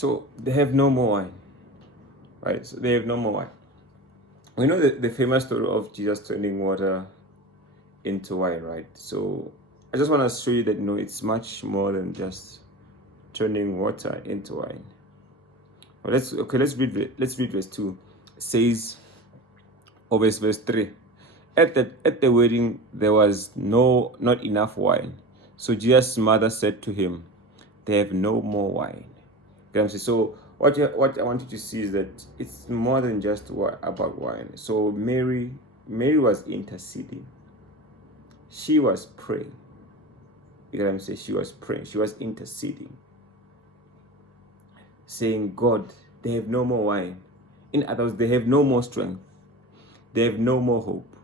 So they have no more wine, right? So they have no more wine. We know the famous story of Jesus turning water into wine, right? So I just want to show you that it's much more than just turning water into wine. Well, let's read verse 2. It says, or verse 3. At the wedding there was not enough wine. So Jesus' mother said to him, they have no more wine. So what I want you to see is that it's more than just about wine. So Mary was interceding. She was praying. You know what I'm saying? She was praying. She was interceding. Saying, God, they have no more wine. In other words, they have no more strength. They have no more hope.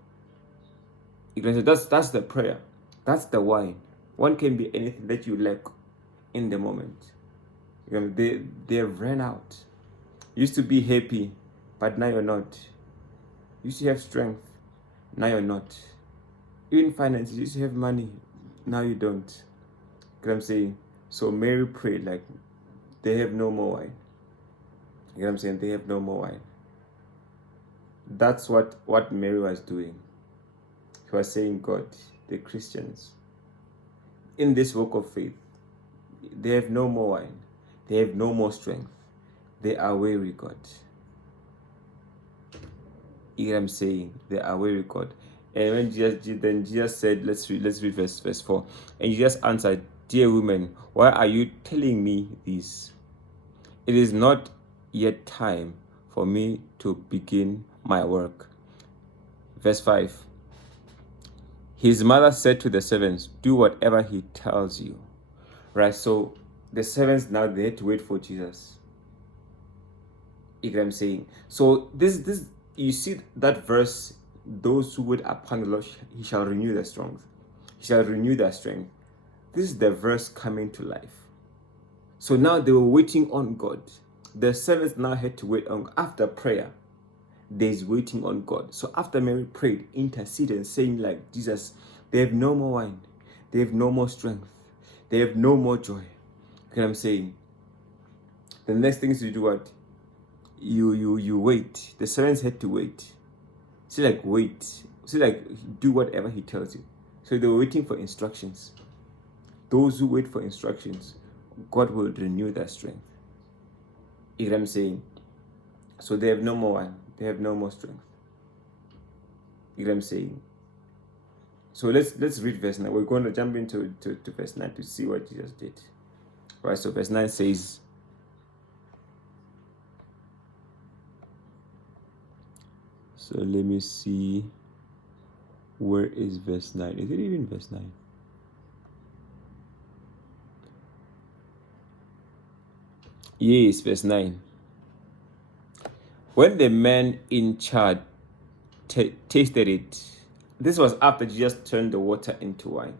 You can say that's the prayer. That's the wine. One can be anything that you lack in the moment. They have ran out. You used to be happy, but now you're not. You used to have strength, now you're not. Even finances, you used to have money, now you don't. You know what I'm saying? So Mary prayed like, they have no more wine. You know what I'm saying? They have no more wine. That's what Mary was doing. She was saying, God, the Christians, in this walk of faith, they have no more wine. They have no more strength. They are weary, God. You know what I'm saying? They are weary, God. And when Jesus said, let's read verse 4. And Jesus answered, dear women, why are you telling me this? It is not yet time for me to begin my work. Verse 5. His mother said to the servants, do whatever he tells you. Right, so the servants now, they had to wait for Jesus. You know what I'm saying? So this you see that verse, those who wait upon the Lord, he shall renew their strength. He shall renew their strength. This is the verse coming to life. So now they were waiting on God. The servants now had to wait on, after prayer, there's waiting on God. So after Mary prayed, interceded, saying like, Jesus, they have no more wine. They have no more strength. They have no more joy. You know what I'm saying? The next thing is to do what? You wait. The servants had to wait. See, like, wait. See, like, do whatever he tells you. So they were waiting for instructions. Those who wait for instructions, God will renew their strength. You know what I'm saying? So they have no more wine. They have no more strength. You know what I'm saying? So let's read verse 9. We're going to jump into verse 9 to see what Jesus did. Right, so verse 9 says, so let me see, where is verse 9? Is it even verse 9? Yes, verse 9. When the man in charge tasted it, this was after Jesus turned the water into wine.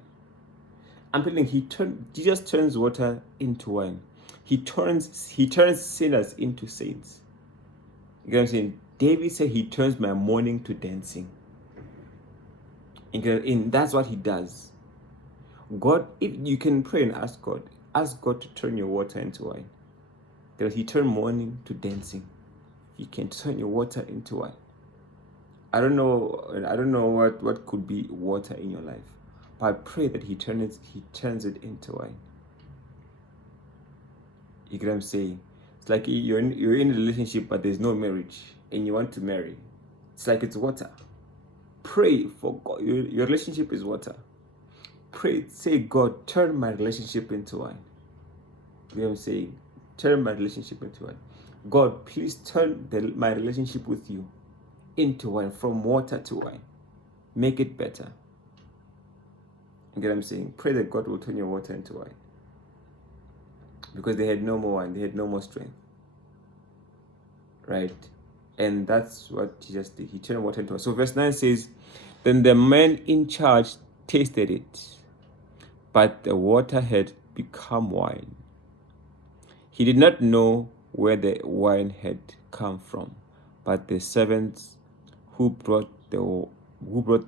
I'm telling you, Jesus turns water into wine. He turns sinners into saints. You know what I'm saying? David said he turns my mourning to dancing. And that's what he does. God, if you can pray and ask God to turn your water into wine. Because he turned mourning to dancing. He can turn your water into wine. I don't know what could be water in your life, but I pray that he turns it into wine. You get what I'm saying? It's like you're in a relationship, but there's no marriage, and you want to marry. It's like it's water. Pray for God. Your relationship is water. Pray, say, God, turn my relationship into wine. You know what I'm saying? Turn my relationship into wine. God, please turn my relationship with you into wine, from water to wine. Make it better. You get what I'm saying? Pray that God will turn your water into wine. Because they had no more wine, they had no more strength. Right? And that's what Jesus did. He turned water into wine. So verse 9 says, then the man in charge tasted it, but the water had become wine. He did not know where the wine had come from, but the servants who brought the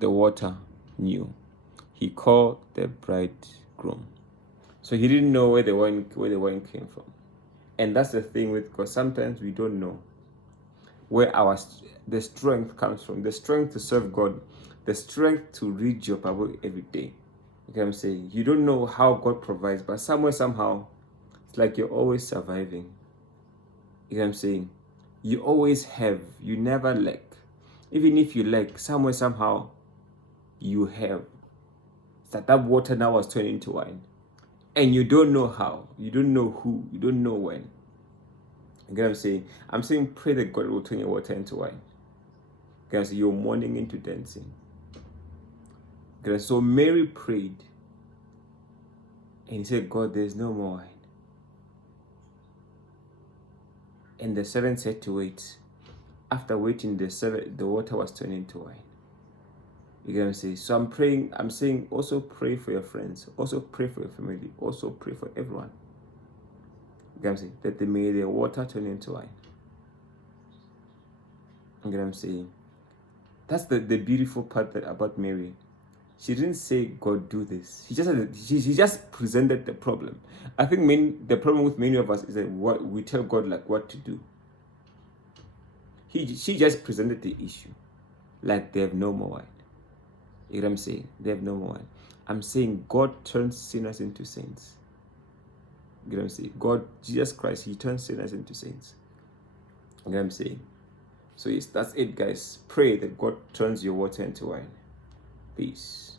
water knew. He called the bridegroom. So he didn't know where the wine came from. And that's the thing with God. Sometimes we don't know where the strength comes from, the strength to serve God, the strength to read your Bible every day. You know what I'm saying? You don't know how God provides, but somewhere, somehow, it's like you're always surviving. You know what I'm saying? You always have, you never lack. Even if you lack, somewhere, somehow, you have. It's like that water now was turned into wine. And you don't know how, you don't know who, you don't know when. You get what I'm saying? I'm saying pray that God will turn your water into wine. Because you're mourning into dancing. Okay, so Mary prayed and he said, God, there's no more wine. And the servant said to wait. After waiting, the water was turned into wine. You get what I'm saying? So I'm saying also pray for your friends, also pray for your family, also pray for everyone. You get what I'm saying? That they may their water turn into wine. You get what I'm saying? That's the beautiful part about Mary. She didn't say, God, do this. She just presented the problem. I think the problem with many of us is that we tell God like what to do. She just presented the issue like they have no more wine. You know what I'm saying? They have no more wine. I'm saying God turns sinners into saints. You know what I'm saying? God, Jesus Christ, he turns sinners into saints. You know what I'm saying? So yes, that's it, guys. Pray that God turns your water into wine. Peace.